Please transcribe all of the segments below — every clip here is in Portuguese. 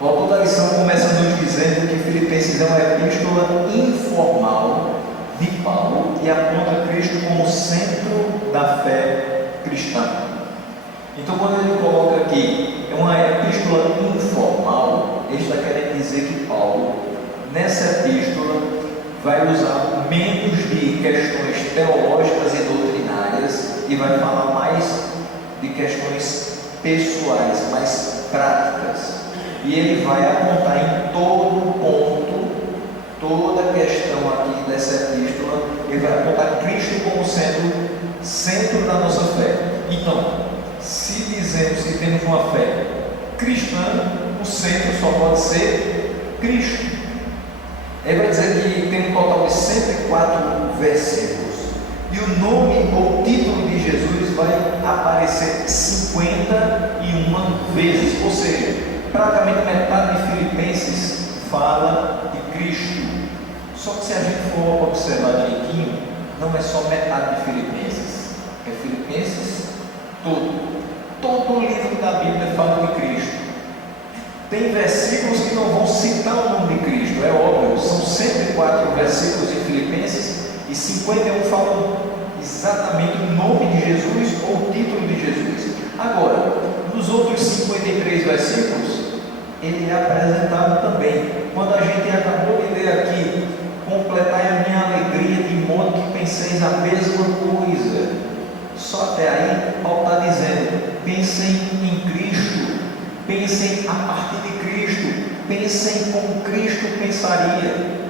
O autor da lição começa nos dizendo que Filipenses é uma epístola informal de Paulo e aponta Cristo como centro da fé cristã. Então, quando ele coloca aqui, é uma epístola informal, ele está querendo dizer que Paulo, nessa epístola, vai usar menos de questões teológicas e doutrinárias e vai falar mais de questões pessoais, mais práticas. E ele vai apontar em todo ponto, toda a questão aqui dessa epístola, ele vai apontar Cristo como sendo centro da nossa fé. Então, se dizemos que temos uma fé cristã, o centro só pode ser Cristo. Ele vai dizer que tem um total de 104 versículos. E o nome ou título de Jesus vai aparecer 51 vezes. Ou seja, praticamente metade de Filipenses fala de Cristo. Só que se a gente for observar direitinho, não é só metade de Filipenses. É Filipenses todo. Todo o livro da Bíblia fala de Cristo. Tem versículos que não vão citar o nome de Cristo, é óbvio. São 104 versículos em Filipenses e 51 falam exatamente o nome de Jesus ou o título de Jesus. Agora, nos outros 53 versículos, ele é apresentado também. Quando a gente acabou de ler aqui, completai a minha alegria de modo que penseis a mesma coisa. Só até aí, Paulo está dizendo, pensem em Cristo, pensem a partir de Cristo, pensem como Cristo pensaria.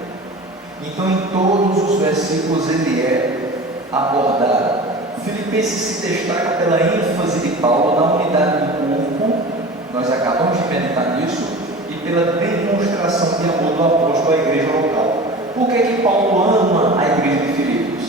Então, em todos os versículos ele é abordado. Filipenses se destaca pela ênfase de Paulo na unidade do corpo, nós acabamos de meditar nisso, e pela demonstração de amor do apóstolo à igreja local. Por que Paulo ama a igreja de Filipos?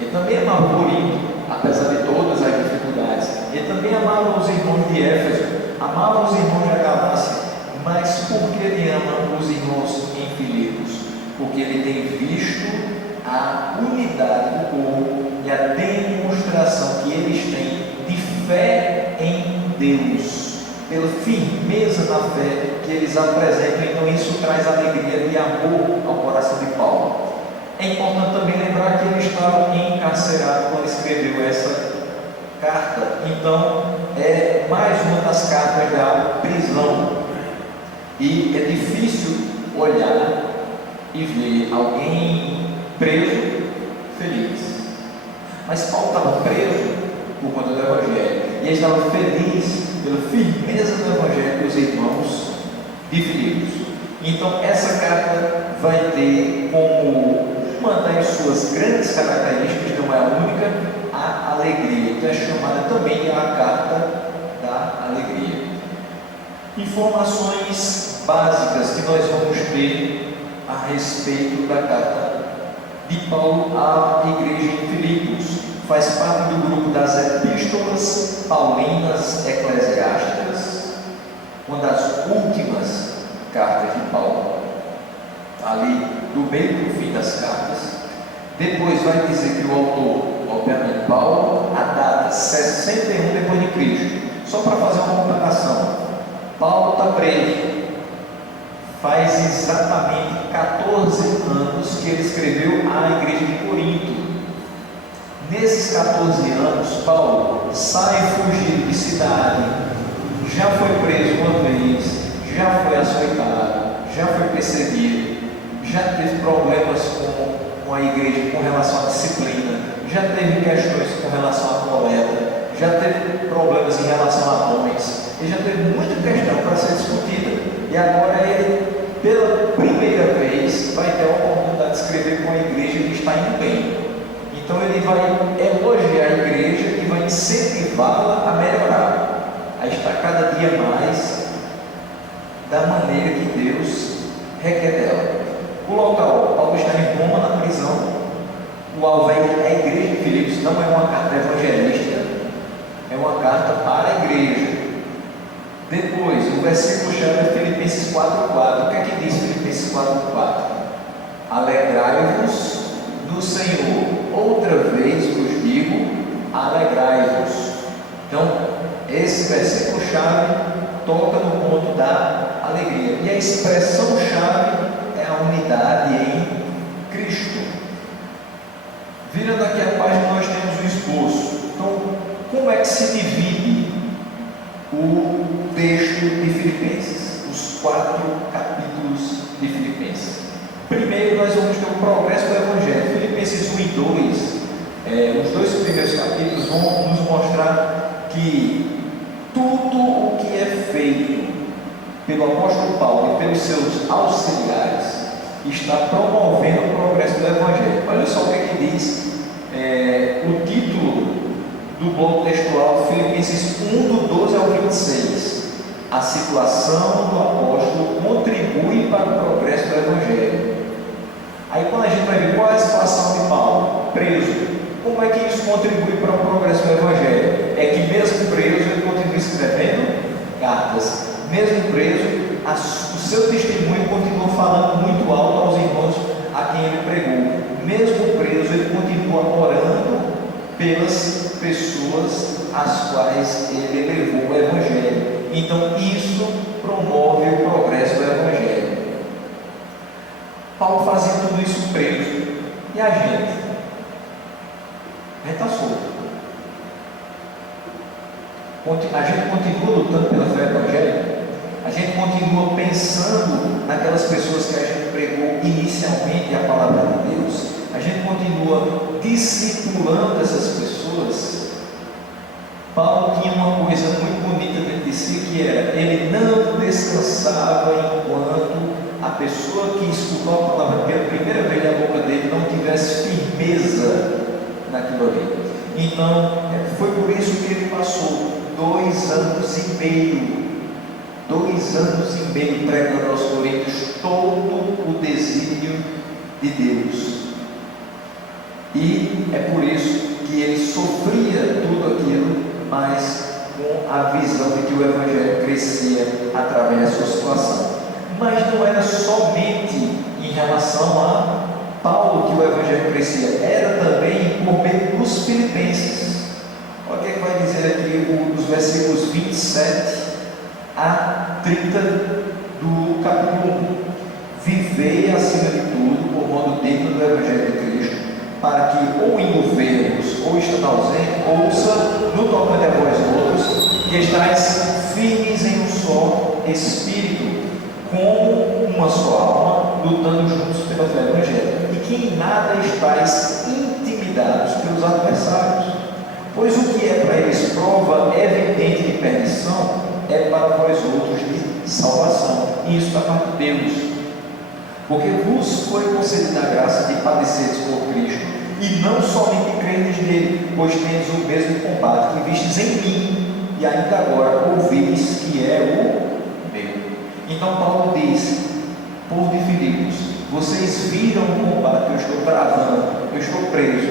Ele também amava Corinto, apesar de todas as dificuldades. Ele também amava os irmãos de Éfeso, amava os irmãos da Galácia. Mas por que ele ama os irmãos em Filipos? Porque ele tem visto a unidade do corpo e a demonstração que eles têm de fé em Deus, pela firmeza na fé que eles apresentam. Então isso traz alegria e amor ao coração de Paulo. É importante também lembrar que ele estava encarcerado quando escreveu essa carta. Então é mais uma das cartas da prisão, e é difícil olhar e ver alguém preso feliz. Mas Paulo estava preso por conta do Evangelho, e ele estava feliz pela firmeza do Evangelho dos irmãos de Filipos. Então essa carta vai ter como uma das suas grandes características, não é a única, a alegria. Então é chamada também de a carta da alegria. Informações básicas que nós vamos ter a respeito da carta de Paulo à igreja em Filipos. Faz parte do grupo das epístolas paulinas eclesiásticas, uma das últimas cartas de Paulo, ali do meio para o fim das cartas. Depois vai dizer que o autor, obviamente Paulo, a data 61 depois de Cristo. Só para fazer uma comparação, Paulo está preso. Faz exatamente 14 anos que ele escreveu à igreja de Corinto. Nesses 14 anos, Paulo sai fugindo de cidade, já foi preso uma vez, já foi açoitado, já foi perseguido, já teve problemas com a igreja com relação à disciplina, já teve questões com relação à coleta, já teve problemas em relação a homens, ele já teve muita questão para ser discutida. E agora ele, pela primeira vez, vai ter a oportunidade de escrever com a igreja que está indo bem. Então ele vai elogiar a igreja e vai incentivá-la a melhorar, a estar cada dia mais da maneira que Deus requer dela. O local, Paulo está em Roma, na prisão. O alvo é a igreja de Filipos. Não é uma carta evangelística, é uma carta para a igreja. Depois, o versículo chave é Filipenses 4,4. O que é que diz Filipenses 4,4? Alegrai-vos no Senhor. Outra vez vos digo, alegrai-vos. Então, esse versículo chave toca no ponto da alegria. E a expressão-chave é a unidade em Cristo. Virando aqui a página, nós temos o esboço. Então, como é que se divide o texto de Filipenses? Os 4 capítulos de Filipenses. Primeiro, nós vamos ter o progresso do Evangelho. Filipenses 1 e 2, os 2 primeiros capítulos vão nos mostrar que tudo o que é feito pelo apóstolo Paulo e pelos seus auxiliares está promovendo o progresso do Evangelho. Olha só o que diz o título do bloco textual, Filipenses 1, do 12 ao 26. A situação do apóstolo contribui para o progresso do Evangelho. Aí quando a gente vai ver qual é a situação de Paulo, preso, como é que isso contribui para o progresso do Evangelho? É que mesmo preso ele continua escrevendo cartas. Mesmo preso, o seu testemunho continua falando muito alto aos irmãos a quem ele pregou. Mesmo preso, ele continua orando pelas pessoas às quais ele levou o Evangelho. Então isso promove o progresso do Evangelho. Paulo fazia tudo isso preso. E a gente? A gente está solto. A gente continua lutando pela fé evangélica. A gente continua pensando naquelas pessoas que a gente pregou inicialmente a palavra de Deus. A gente continua discipulando essas pessoas. Paulo tinha uma coisa muito bonita dentro de si, que era, ele não descansava enquanto a pessoa que escutou a palavra pela primeira vez na boca dele não tivesse firmeza naquilo ali. Então, foi por isso que ele passou 2 anos e meio pregando aos coríntios todo o desígnio de Deus. E é por isso que ele sofria tudo aquilo, mas com a visão de que o Evangelho crescia através da sua situação. Mas não era somente em relação a Paulo que o Evangelho crescia, era também por meio dos filipenses. Olha o que vai dizer aqui os versículos 27 a 30 do capítulo 1. Vivei acima de tudo por modo digno do Evangelho de Cristo, para que, ou indo ver-vos, ou estando ausente, ouça no tocante a vós outros, que estáis firmes em um só Espírito, como uma só alma, lutando juntos pela fé evangélica, e que em nada estáis intimidados pelos adversários, pois o que é para eles prova evidente de perdição, é para vós outros de salvação, e isso da parte de Deus. Porque vos foi concedida a graça de padeceres por Cristo, e não somente credes nele, pois tendes o mesmo combate que vistes em mim, e ainda agora ouvis que é o meu. Então Paulo diz, povo de Filipos, vocês viram o combate que eu estou travando, eu estou preso,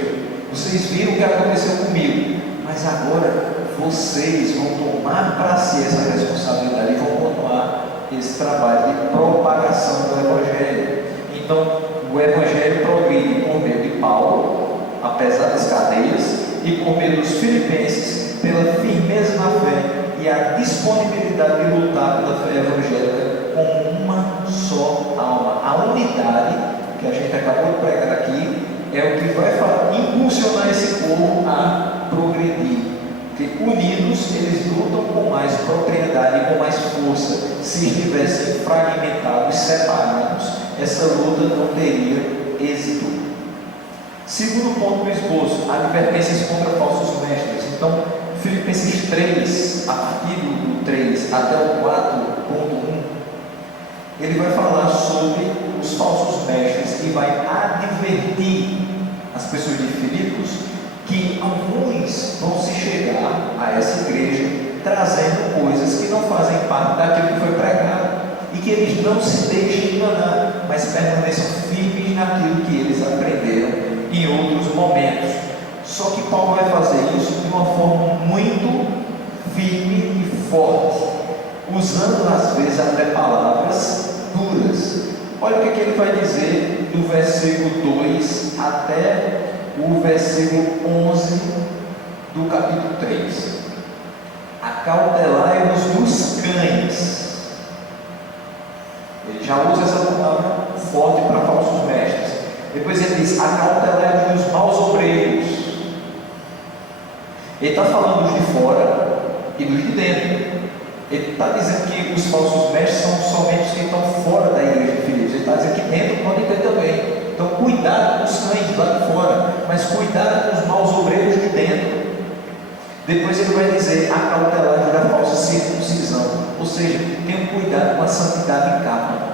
vocês viram o que aconteceu comigo, mas agora vocês vão tomar para si essa responsabilidade e vão continuar esse trabalho de propagação do Evangelho. Então, o Evangelho progride por meio de Paulo, apesar das cadeias, e por meio dos filipenses, pela firmeza na fé e a disponibilidade de lutar pela fé evangélica com uma só alma. A unidade que a gente acabou de pregar aqui é o que vai impulsionar esse povo a progredir. Porque unidos eles lutam com mais propriedade e com mais força. Se estivessem fragmentados, separados, essa luta não teria êxito. Segundo ponto do esboço, advertências contra falsos mestres. Então, Filipenses 3, a partir do 3 até o 4.1, ele vai falar sobre os falsos mestres e vai advertir as pessoas de Filipos que alguns vão se chegar a essa igreja trazendo coisas que não fazem parte daquilo que foi pregado, e que eles não se deixem enganar, mas permaneçam firmes naquilo que eles aprenderam em outros momentos. Só que Paulo vai fazer isso de uma forma muito firme e forte, usando às vezes até palavras duras. Olha o que ele vai dizer do versículo 2 até o versículo 11 do capítulo 3. acautelai-vos dos cães. Ele já usa essa palavra forte para falsos mestres. Depois ele diz: acautelai-vos dos maus obreiros. Ele está falando dos de fora e dos de dentro. Ele está dizendo que os falsos mestres são somente os que estão fora da igreja de Filipos. Ele está dizendo que dentro podem ter também. Então, cuidado com os cães lá de fora, mas cuidado com os maus obreiros de dentro. Depois ele vai dizer: acautelai-vos da falsa circuncisão. Ou seja, tenham cuidado com a santidade interna.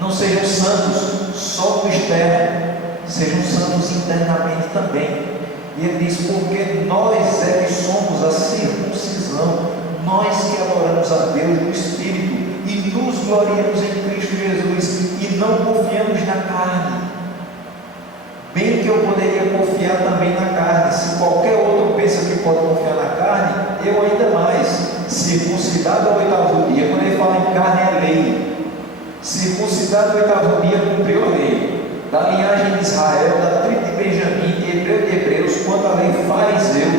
Não sejam santos só no externo, sejam santos internamente também. E ele diz: porque nós é que somos a circuncisão, nós que adoramos a Deus no Espírito e nos gloriamos em Cristo Jesus e não confiamos na carne. Bem que eu poderia confiar também na carne. Se qualquer outro pensa que pode confiar na carne, eu ainda mais. Circuncidado ao 8º dia, quando ele fala em carne é lei. Circuncidado ao 8º dia, cumpriu a lei. Da linhagem de Israel, da tribo de Benjamim, de hebreu de hebreus, quanto à lei fariseu,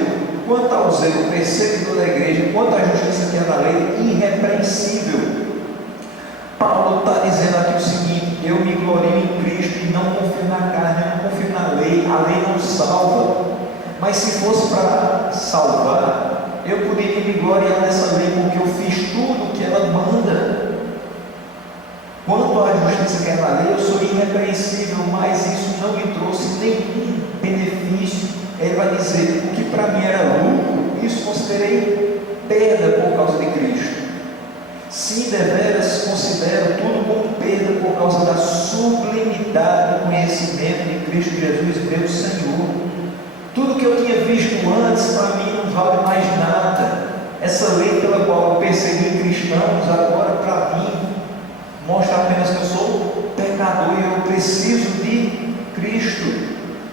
quanto ao zelo perseguidor da igreja, quanto à justiça que é da lei, irrepreensível. Paulo está dizendo aqui o seguinte: eu me glorio em Cristo e não confio na carne, eu não confio na lei. A lei não salva, mas se fosse para salvar, eu poderia me gloriar nessa lei, porque eu fiz tudo o que ela manda. Quanto à justiça que é na lei, eu sou irrepreensível, mas isso não me trouxe nenhum benefício. Ele vai dizer: o que para mim era lucro, isso considerei perda por causa de Cristo. Sim, deveras considero tudo como perda por causa da sublimidade do conhecimento de Cristo Jesus, meu Senhor. Tudo que eu tinha visto antes, para mim não vale mais nada. Essa lei pela qual eu persegui cristãos, agora para mim mostra apenas que eu sou pecador e eu preciso de Cristo.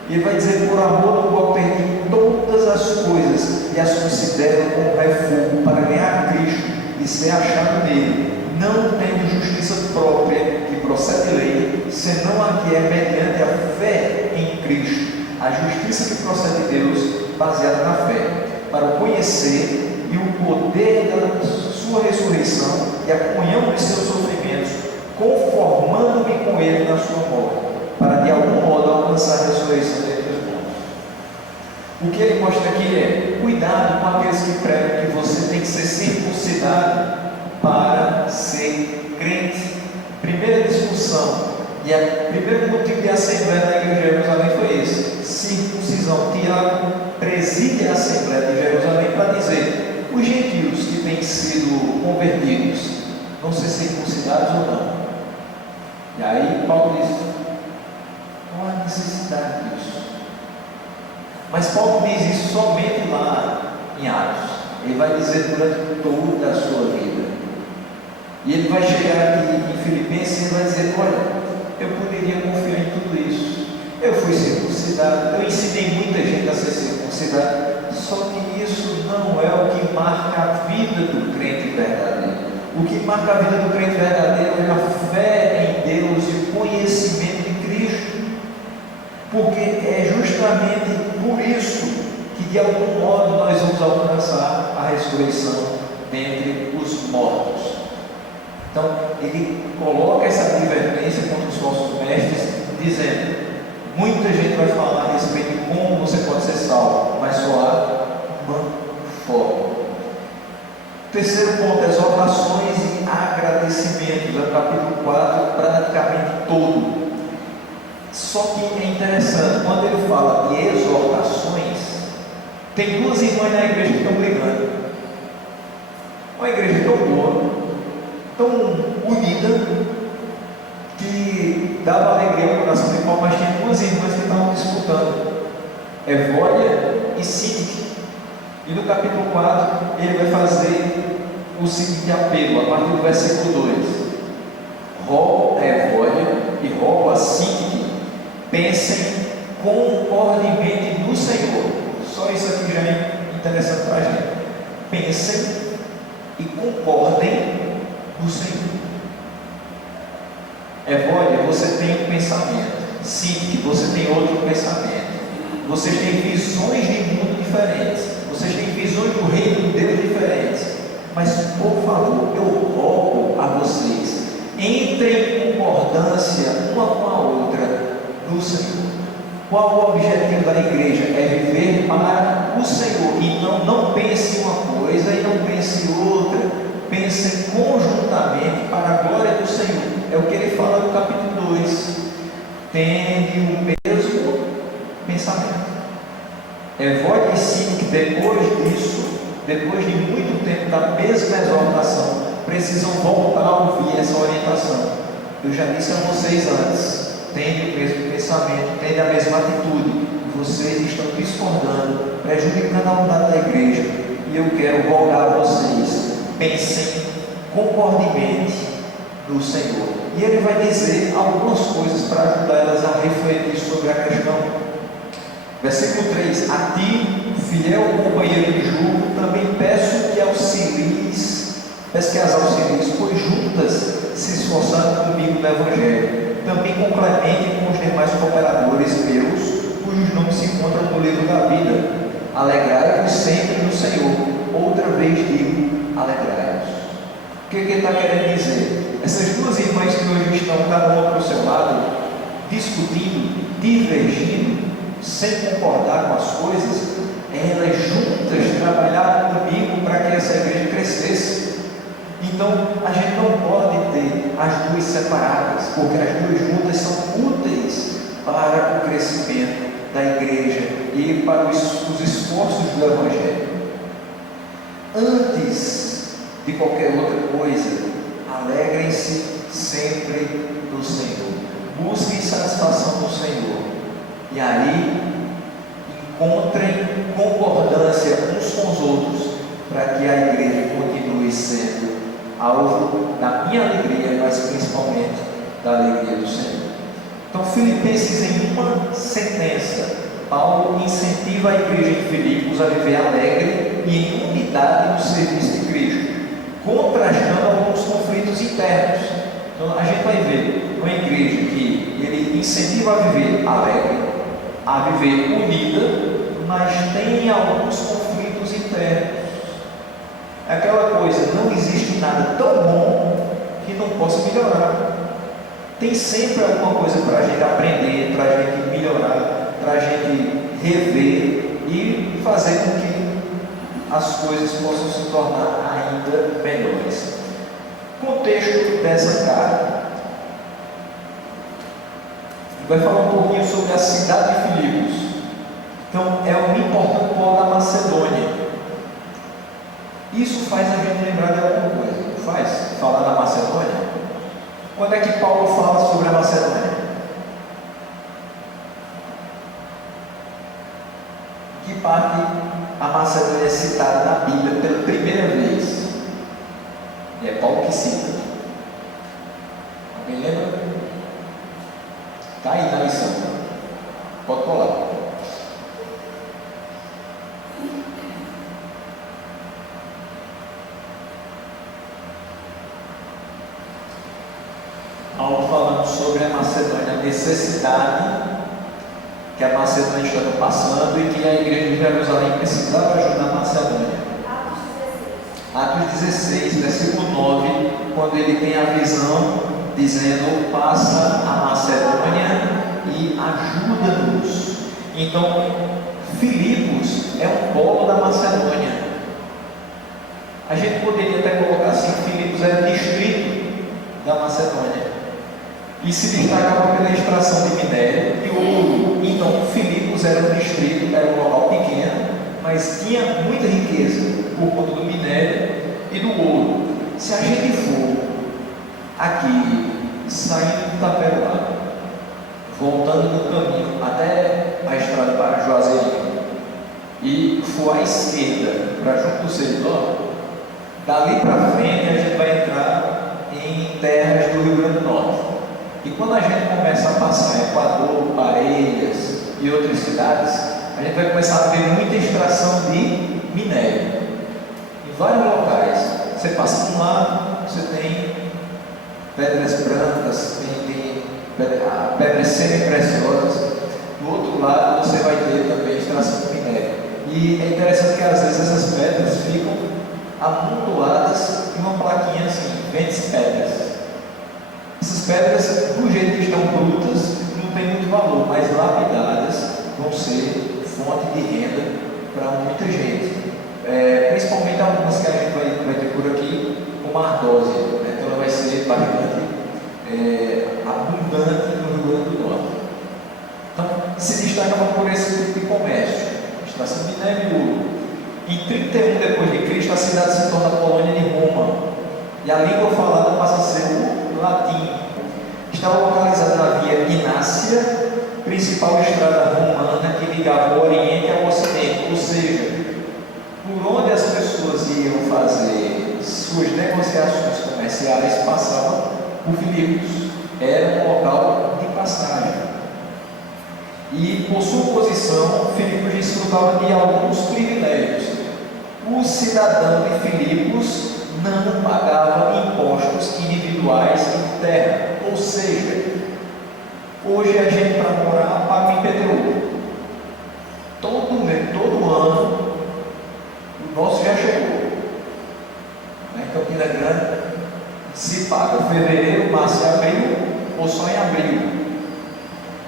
E ele vai dizer: por amor do qual perdi todas as coisas e as considero como refúgio para ganhar Cristo e ser achado nele, não tendo justiça própria que procede de lei, senão a que é mediante a fé em Cristo, a justiça que procede de Deus, baseada na fé, para o conhecer e o poder da sua ressurreição e a comunhão dos seus sofrimentos, conformando-me com ele na sua morte, para de algum modo alcançar a ressurreição dentre os mortos. O que ele mostra aqui é: cuidado com aqueles que pregam que você tem que ser circuncidado para ser crente. Primeira discussão e o primeiro motivo de assembleia na igreja de Jerusalém foi esse: circuncisão. Tiago preside a assembleia de Jerusalém para dizer: os gentios que têm sido convertidos vão ser circuncidados ou não? E aí Paulo diz: qual a necessidade disso? Mas Paulo diz isso somente lá em Atos. Ele vai dizer durante toda a sua vida. E ele vai chegar aqui em Filipenses e vai dizer: olha, eu poderia confiar em tudo isso. Eu fui circuncidado, eu ensinei muita gente a ser circuncidado. Só que isso não é o que marca a vida do crente verdadeiro. O que marca a vida do crente verdadeiro é a fé em Deus e o conhecimento de Cristo. Porque é justamente por isso que de algum modo nós vamos alcançar a ressurreição dentre os mortos. Então ele coloca essa advertência contra os falsos mestres, dizendo: muita gente vai falar a respeito de como você pode ser salvo, mas só há uma forma. Terceiro ponto: exortações e agradecimentos. É o capítulo 4 praticamente todo. Só que é interessante, quando ele fala de exortações, tem duas irmãs na igreja que estão brigando. Uma igreja tão boa, tão unida, que dava alegria ao coração de Paulo, mas tinha duas irmãs que estavam disputando: Evódia e Síntique. E no capítulo 4 ele vai fazer o seguinte apelo, a partir do versículo 2: rogo a Evódia e rogo a Síntique, pensem concordemente no Senhor. Só isso aqui já é interessante para a gente. Pensem e concordem no Senhor. Evódia, você tem um pensamento. Síntique, você tem outro pensamento. Vocês têm visões de mundo diferentes. vocês têm visões do reino de Deus diferentes, mas por favor, eu rogo a vocês, entrem em concordância uma com a outra no Senhor. Qual o objetivo da igreja? É viver para o Senhor. Então não pense em uma coisa e não pense em outra. Pensem conjuntamente para a glória do Senhor. É o que ele fala no capítulo 2. Tende o mesmo pensamento. É vós discípulo que depois disso, depois de muito tempo da mesma exortação, precisam voltar a ouvir essa orientação. Eu já disse a vocês antes. Tende o mesmo pensamento, tende a mesma atitude, vocês estão discordando, prejudicando a unidade da igreja, e eu quero rogar a vocês, pensem concordemente no Senhor, e ele vai dizer algumas coisas para ajudar elas a refletir sobre a questão. Versículo 3: a ti, fiel companheiro de jugo, também peço que as auxilies, pois juntas se esforçaram comigo no Evangelho. Também complemente com os demais cooperadores meus, cujos nomes se encontram no livro da vida. Alegrai-vos sempre no Senhor. Outra vez digo, alegrai-vos. O que ele está querendo dizer? Essas duas irmãs que hoje estão cada uma para o seu lado, discutindo, divergindo, sem concordar com as coisas, elas juntas trabalharam comigo para que essa igreja crescesse. Então, a gente não pode ter as duas separadas, porque as duas juntas são úteis para o crescimento da igreja e para os esforços do Evangelho. Antes de qualquer outra coisa, alegrem-se sempre no Senhor. Busquem satisfação no Senhor. E aí, encontrem concordância uns com os outros, para que a igreja continue sendo alvo da minha alegria, mas principalmente da alegria do Senhor. Então, Filipenses, em uma sentença, Paulo incentiva a igreja de Filipos a viver alegre e em unidade no serviço de Cristo, contrastando alguns conflitos internos. Então, a gente vai ver uma igreja que ele incentiva a viver alegre, a viver unida, mas tem alguns conflitos internos. Aquela coisa, não existe nada tão bom que não possa melhorar. Tem sempre alguma coisa para a gente aprender, para a gente melhorar, para a gente rever e fazer com que as coisas possam se tornar ainda melhores. Contexto dessa carta. Vai falar um pouquinho sobre a cidade de Filipos. Então, é um importante polo da Macedônia. Isso faz a gente lembrar de alguma coisa, não faz? Falar da Macedônia. Quando é que Paulo fala sobre a Macedônia? Que parte a Macedônia é citada na Bíblia pela primeira vez? E é Paulo que cita. Alguém lembra? Está aí na lição. Pode colar. Paulo falando sobre a Macedônia, a necessidade que a Macedônia estava passando e que a igreja de Jerusalém precisava ajudar a Macedônia. Atos 16, versículo 9, quando ele tem a visão dizendo: passa a Macedônia e ajuda-nos. Então, Filipos é um polo da Macedônia. A gente poderia até colocar assim: Filipos é um distrito da Macedônia e se destacava pela extração de minério e ouro. Então, Filipos era um distrito, era um local pequeno, mas tinha muita riqueza por conta do minério e do ouro. Se a gente for aqui, saindo do Taperoá, voltando no caminho até a estrada para Juazeirinho e for à esquerda para junto do Seridó, dali para frente a gente vai entrar em terras do Rio Grande do Norte. E quando a gente começa a passar Equador, Parelhas e outras cidades, a gente vai começar a ver muita extração de minério. Em vários locais, você passa por um lado, você tem pedras brancas, tem pedras semi-preciosas. Do outro lado, você vai ter também extração de minério. E E é interessante que às vezes essas pedras ficam amontoadas em uma plaquinha assim, vende pedras. Essas pedras, do jeito que estão brutas, não tem muito valor, mas lapidadas vão ser fonte de renda para muita gente. Principalmente algumas que a gente vai ter por aqui, como a ardósia, né? Então ela vai ser bastante abundante no Rio Grande do Norte. Então se destaca por esse tipo de comércio, extração de minério e ouro. Em 31 depois de Cristo, a cidade se torna a colônia de Roma e a língua falada passa a ser o latim. Estava localizada na via Inácia, principal estrada romana que ligava o Oriente ao Ocidente, ou seja, por onde as pessoas iam fazer suas negociações comerciais passavam por Filipos. Era um local de passagem. E por sua posição, Filipos desfrutava de alguns privilégios. O cidadão de Filipos não pagava impostos individuais em terra, ou seja, hoje a gente para morar paga um IPTU. Todo ano o nosso já chegou. Em Campina Grande se paga fevereiro, março e abril, ou só em abril.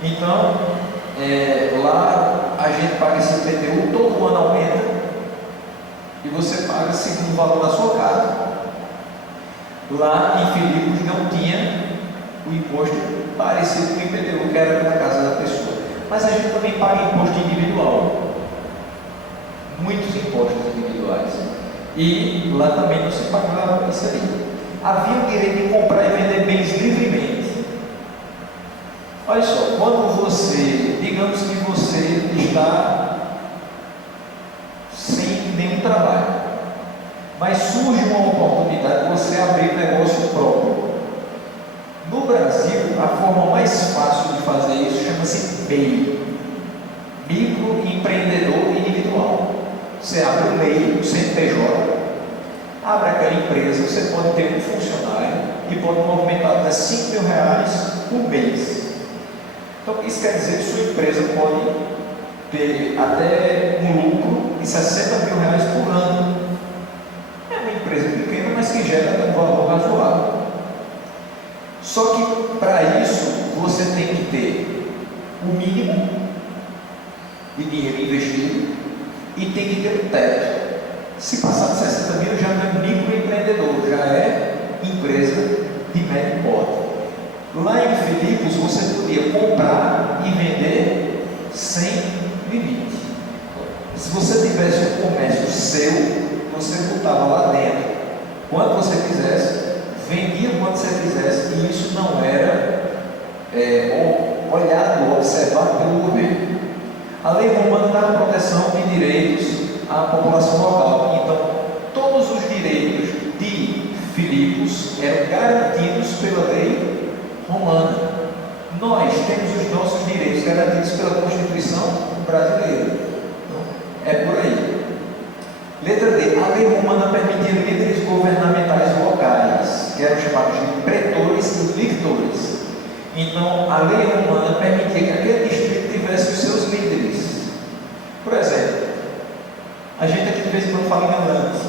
Então, lá a gente paga esse IPTU, todo ano aumenta, e você paga segundo o valor da sua casa. Lá em Filipos não tinha o imposto parecido com o IPTU que era na casa da pessoa. Mas a gente também paga imposto individual. Muitos impostos individuais. E lá também não se pagava isso aí. Havia o direito de comprar e vender bens livremente. Olha só, quando você, digamos que você está sem nenhum trabalho, mas surge uma oportunidade de você abrir negócio próprio. No Brasil, a forma mais fácil de fazer isso chama-se MEI, microempreendedor individual. Você abre o MEI, o CNPJ, abre aquela empresa, você pode ter um funcionário e pode movimentar até R$5.000 por mês. Então, isso quer dizer que sua empresa pode ter até um lucro de R$60.000 por ano. É uma empresa pequena, mas que gera um valor razoável. Só que para isso você tem que ter o mínimo de dinheiro investido e tem que ter um teto. Se passar de 60 mil, já não é microempreendedor, já é empresa de médio porte. Lá em Filipos você podia comprar e vender sem limite. Se você tivesse um comércio seu, você botava lá dentro quanto você quisesse, vendia quanto você quisesse, e isso não era olhado, observado pelo governo. A lei romana dá proteção de direitos à população local. Então, todos os direitos de Filipos eram garantidos pela lei romana. Nós temos os nossos direitos garantidos pela Constituição brasileira. Então, é por aí. Letra D. A lei romana permitia líderes governamentais locais, que eram chamados de pretores e lictores. Então, a lei romana permitia que aquele distrito tivesse os seus líderes. Por exemplo, a gente aqui de vez em quando fala em Galantes.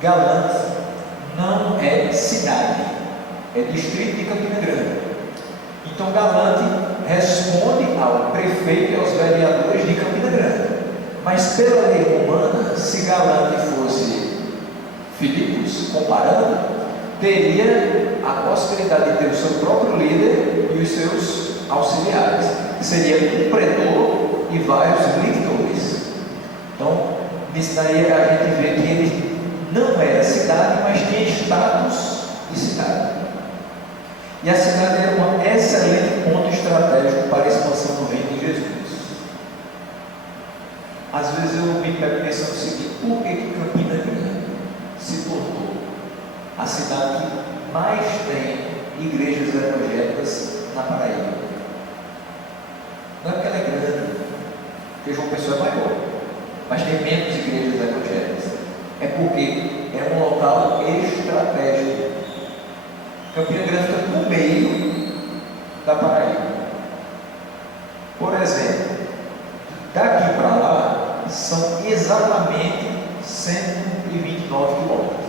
Galantes não é cidade, é distrito de Campina Grande. Então, Galante responde ao prefeito e aos vereadores de Campina Grande. Mas pela lei romana, se Galante fosse Filipos, comparando, teria a possibilidade de ter o seu próprio líder e os seus auxiliares. Seria um pretor e vários lictores. Então, nisso daí a gente vê que ele não era cidade, mas tinha status de cidade. E a cidade era um excelente ponto estratégico para a expansão do reino de Jesus. Às vezes eu me pego pensando o seguinte: por que Campina Grande se tornou a cidade que mais tem igrejas evangélicas na Paraíba? Não é porque ela é grande, porque João Pessoa é maior, mas tem menos igrejas evangélicas. É porque é um local estratégico. Campina Grande fica no meio da Paraíba. Por exemplo, daqui para lá, são exatamente 129 quilômetros.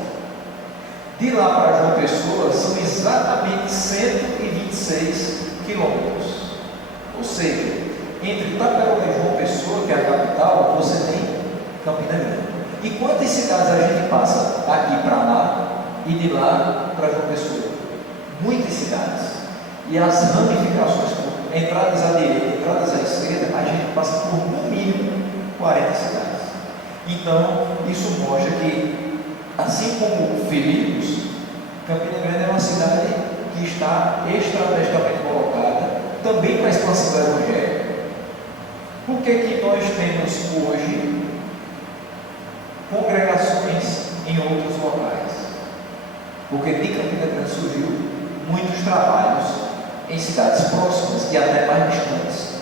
De lá para João Pessoa são exatamente 126 quilômetros. Ou seja, entre Taperoá e João Pessoa, que é a capital, você tem Campina Grande. E quantas cidades a gente passa daqui para lá e de lá para João Pessoa? Muitas cidades. E as ramificações, entradas à direita, entradas à esquerda, a gente passa por no mínimo 40 cidades. Então, isso mostra que, assim como Filipos, Campina Grande é uma cidade que está estrategicamente colocada também para a expansão do Evangelho. Por que nós temos hoje congregações em outros locais? Porque de Campina Grande surgiu muitos trabalhos em cidades próximas e até mais distantes,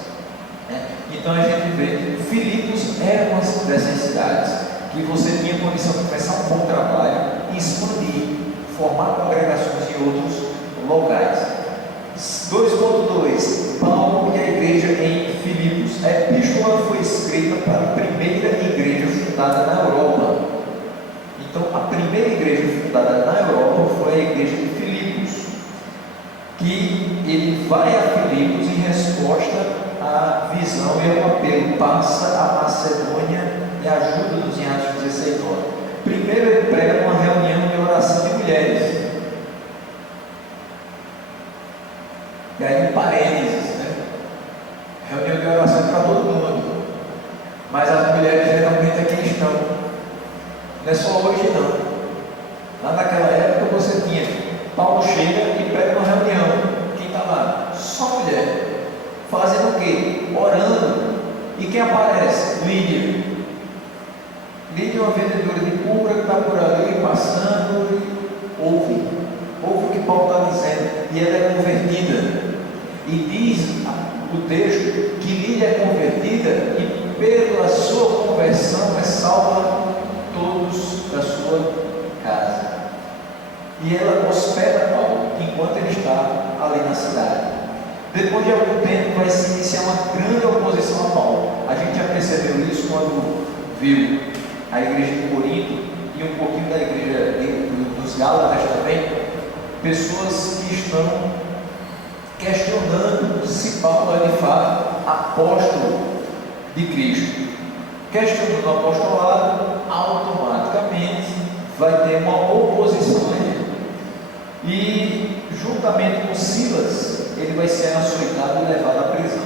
né? Então a gente vê, Filipos era uma dessas cidades que você tinha condição de começar um bom trabalho e expandir, formar congregações em outros locais. 2.2, Paulo e a igreja em Filipos. A epístola foi escrita para a primeira igreja fundada na Europa. Então, a primeira igreja fundada na Europa foi a igreja de Filipos, que ele vai a Filipos em resposta à visão e ao apelo, passa a Macedônia e ajuda-nos em Atos 16, 9. Primeiro ele prega uma reunião de oração de mulheres. E aí, em parênteses, né? Reunião de oração para todo mundo. Mas as mulheres geralmente aqui estão. Não é só hoje, não. Lá naquela época você tinha Paulo chega e prega uma reunião. Quem está lá? Só mulher. Fazendo o quê? Orando. E quem aparece? Lídia. Lídia é uma vendedora de púrpura que está por ali passando e ouve o que Paulo está dizendo. E ela é convertida. E diz o texto que Lídia é convertida e pela sua conversão é salva todos da sua casa. E ela hospeda Paulo enquanto ele está ali na cidade. Depois de algum tempo vai se iniciar uma grande oposição a Paulo. A gente já percebeu isso quando viu a igreja de Corinto e um pouquinho da igreja dos Gálatas também. Pessoas que estão questionando se Paulo é de fato apóstolo de Cristo. Questionando o apostolado, automaticamente vai ter uma oposição a ele. E juntamente com Silas, ele vai ser açoitado e levado à prisão.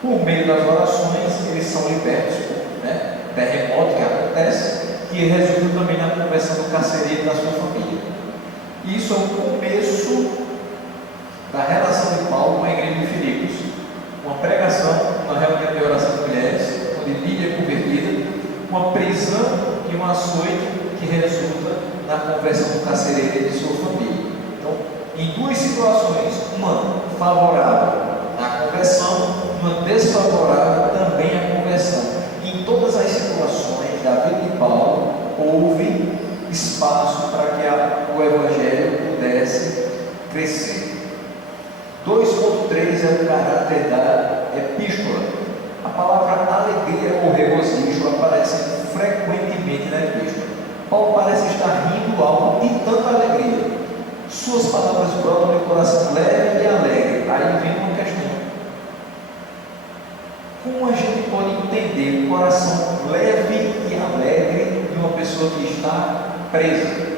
Por meio das orações, eles são libertos, né? Terremoto que acontece, que resulta também na conversão do carcereiro da sua família. Isso é o começo da relação de Paulo com a igreja de Filipos. Uma pregação, uma reunião de oração de mulheres, onde Lídia é convertida, uma prisão e um açoite que resulta na conversão do carcereiro e de sua família. Então, em duas situações, uma favorável à conversão, uma desfavorável também à conversão. Em todas as situações da vida de Paulo, houve espaço para que o Evangelho pudesse crescer. 2.3 é o caráter da epístola. A palavra alegria ou regozijo aparece frequentemente na epístola. Paulo parece estar rindo alto de tanta alegria. Suas palavras brotam de um coração leve e alegre. Aí vem uma questão: como a gente pode entender o coração leve e alegre de uma pessoa que está presa?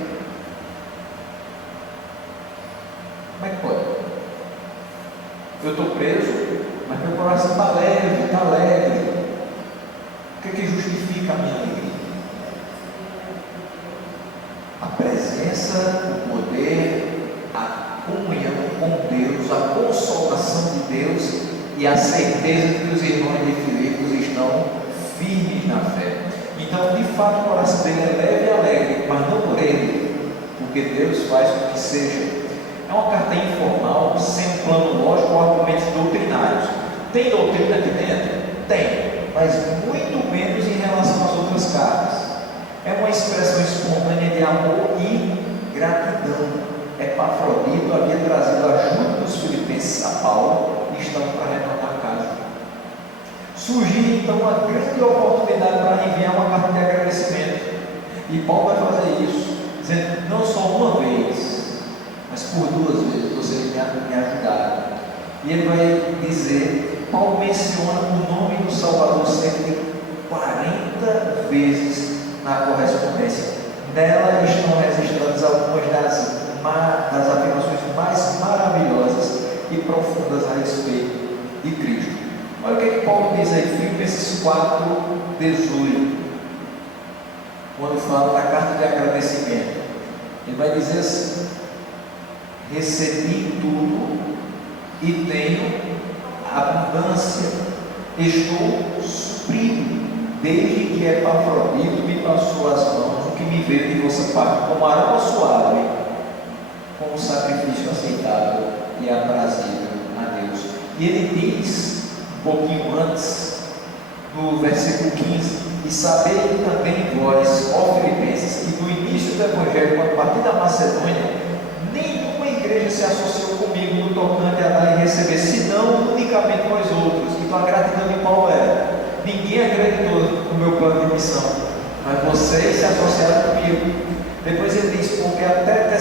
Como é que pode? Eu estou preso, mas meu coração está leve, está alegre. O que justifica a minha alegria? A presença, o poder, a comunhão com Deus, a consolação de Deus e a certeza de que os irmãos de Filipos estão firmes na fé. Então, de fato, o coração dele é leve e alegre, mas não por ele, porque Deus faz com que seja. É uma carta informal, sem um plano lógico ou argumentos doutrinários. Tem doutrina aqui dentro? Tem, mas muito menos em relação às outras cartas. É uma expressão espontânea de amor e gratidão. Epafrodito havia trazido a ajuda dos filipenses a Paulo e estão para retornar a casa. surgiu então uma grande oportunidade para enviar uma carta de agradecimento. E Paulo vai fazer isso, dizendo: não só uma vez, mas por 2 vezes vocês me ajudaram. E ele vai dizer, Paulo menciona o nome do Salvador cerca de 40 vezes na correspondência. Nela estão registradas algumas das afirmações mais maravilhosas e profundas a respeito de Cristo. Olha o que Paulo diz aí, Filipenses 4:18, quando fala da carta de agradecimento. Ele vai dizer assim: recebi tudo e tenho abundância, estou suprido, desde que Epafrodito me passou as mãos o que me veio de vossa parte, como aroma suave, como sacrifício aceitável e aprazível a Deus. E ele diz, um pouquinho antes, no versículo 15: e sabei também vós, ó Filipenses, que no início do Evangelho, quando parti da Macedônia, nenhuma igreja se associou comigo no tocante a dar e receber, senão unicamente nós outros. Então a gratidão de Paulo era: ninguém acreditou no meu plano de missão, mas vocês se associaram comigo. Depois ele diz: porque até para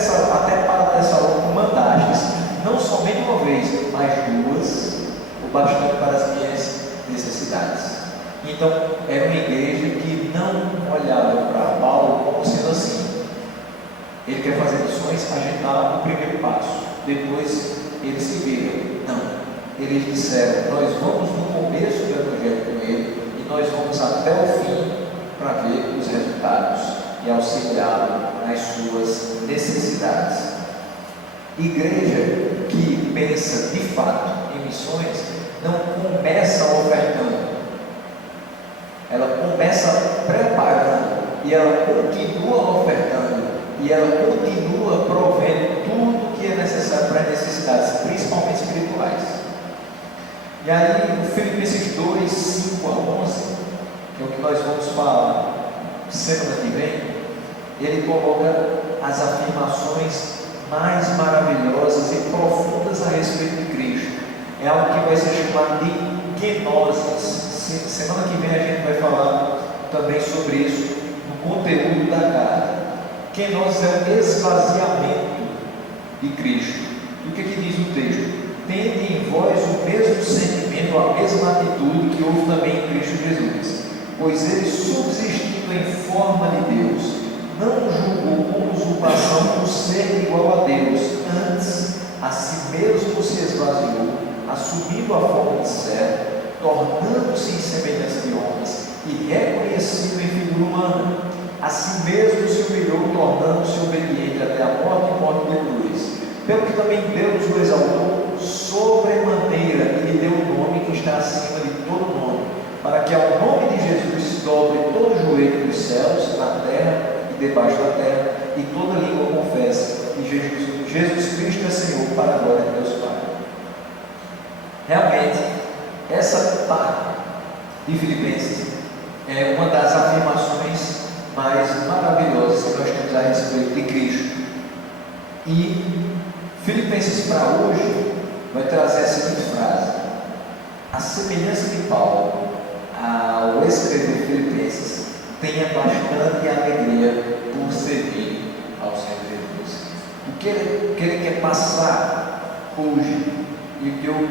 Tessalônica mandastes, não somente uma vez, mas 2, o bastante para as minhas necessidades. Então era uma igreja que não olhava para Paulo como sendo assim: ele quer fazer missões, a gente dá o primeiro passo, depois eles se viram. Não, eles disseram: nós vamos no começo do Evangelho com ele e nós vamos até o fim para ver os resultados e auxiliá-lo nas suas necessidades. Igreja que pensa de fato em missões não começa ofertando, ela começa preparando e ela continua ofertando e ela continua provendo tudo que é necessário para as necessidades, principalmente espirituais. E aí, o Filipenses 2, 5 a 11, que é o que nós vamos falar semana que vem, ele coloca as afirmações mais maravilhosas e profundas a respeito de Cristo. É algo que vai ser chamado de kenosis. Semana que vem a gente vai falar também sobre isso no conteúdo da carta. Kenosis é o esvaziamento de Cristo. E o que diz o texto? Tende em vós o mesmo sentimento, a mesma atitude que houve também em Cristo Jesus, pois ele, subsistindo em forma de Deus, não julgou como usurpação o ser igual a Deus, antes a si mesmo se esvaziou, assumindo a forma de servo, tornando-se em semelhança de homens e reconhecido em figura humana. A si mesmo se humilhou, tornando-se obediente até a morte e morte de cruz. Pelo que também Deus o exaltou sobremaneira e lhe deu o nome que está acima de todo nome, para que ao nome de Jesus se dobre todo o joelho dos céus, na terra e debaixo da terra, e toda língua confesse que Jesus Cristo é Senhor, para a glória de Deus Pai. Realmente, essa parte de Filipenses é uma das afirmações mais maravilhosas que nós temos a respeito de Cristo. E Filipenses para hoje vai trazer a seguinte frase: a semelhança de Paulo ao escrever Filipenses, tenha bastante alegria por servir ao Senhor Jesus. O que ele quer passar hoje e o que eu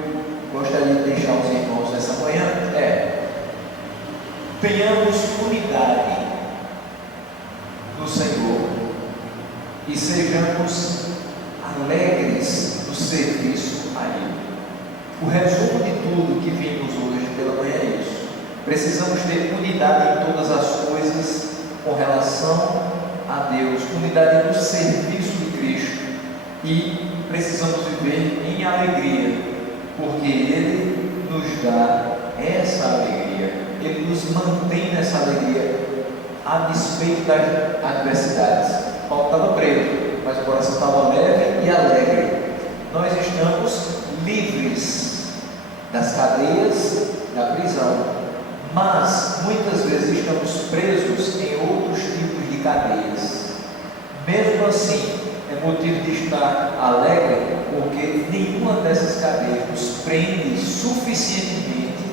gostaria de deixar aos irmãos nessa manhã é: tenhamos unidade no Senhor e sejamos alegres no serviço a Ele. O resumo de tudo que vimos hoje pela manhã é isso. Precisamos ter unidade em todas as coisas com relação a Deus, unidade no serviço de Cristo, e precisamos viver em alegria, porque Ele nos dá essa alegria, Ele nos mantém nessa alegria a despeito das adversidades. Paulo estava preso, mas o coração estava leve e alegre. Nós estamos livres das cadeias da prisão, mas muitas vezes estamos presos em outros tipos de cadeias. Mesmo assim, é motivo de estar alegre, porque nenhuma dessas cadeias nos prende suficientemente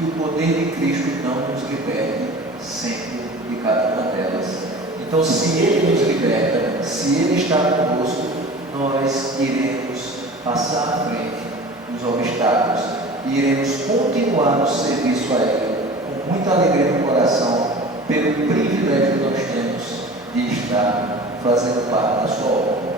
que o poder de Cristo não nos liberte sempre de cada uma delas. Então, se Ele nos liberta, se Ele está conosco, nós iremos passar à frente dos obstáculos e iremos continuar no serviço a Ele com muita alegria no coração, pelo privilégio que nós temos de estar fazendo parte da sua obra.